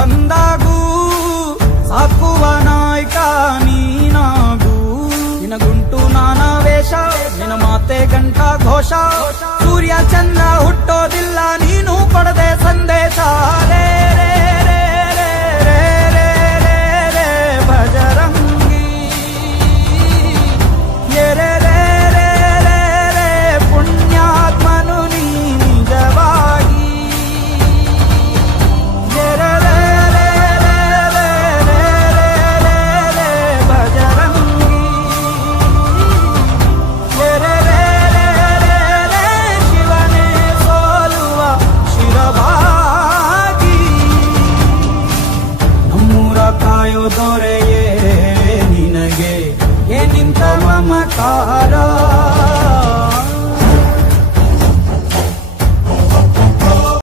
ಬಂದಾಗೂ ಸಾಕುವ ನಾಯಕ ನೀನಾಗೂ ನಿನ ಗುಂಟು ನಾನ ವೇಷ ನಿನ ಮಾತೆ ಗಂಟ ಘೋಷ ಸೂರ್ಯ ಚಂದ್ರ ಹುಟ್ಟೋದಿಲ್ಲ ನೀನು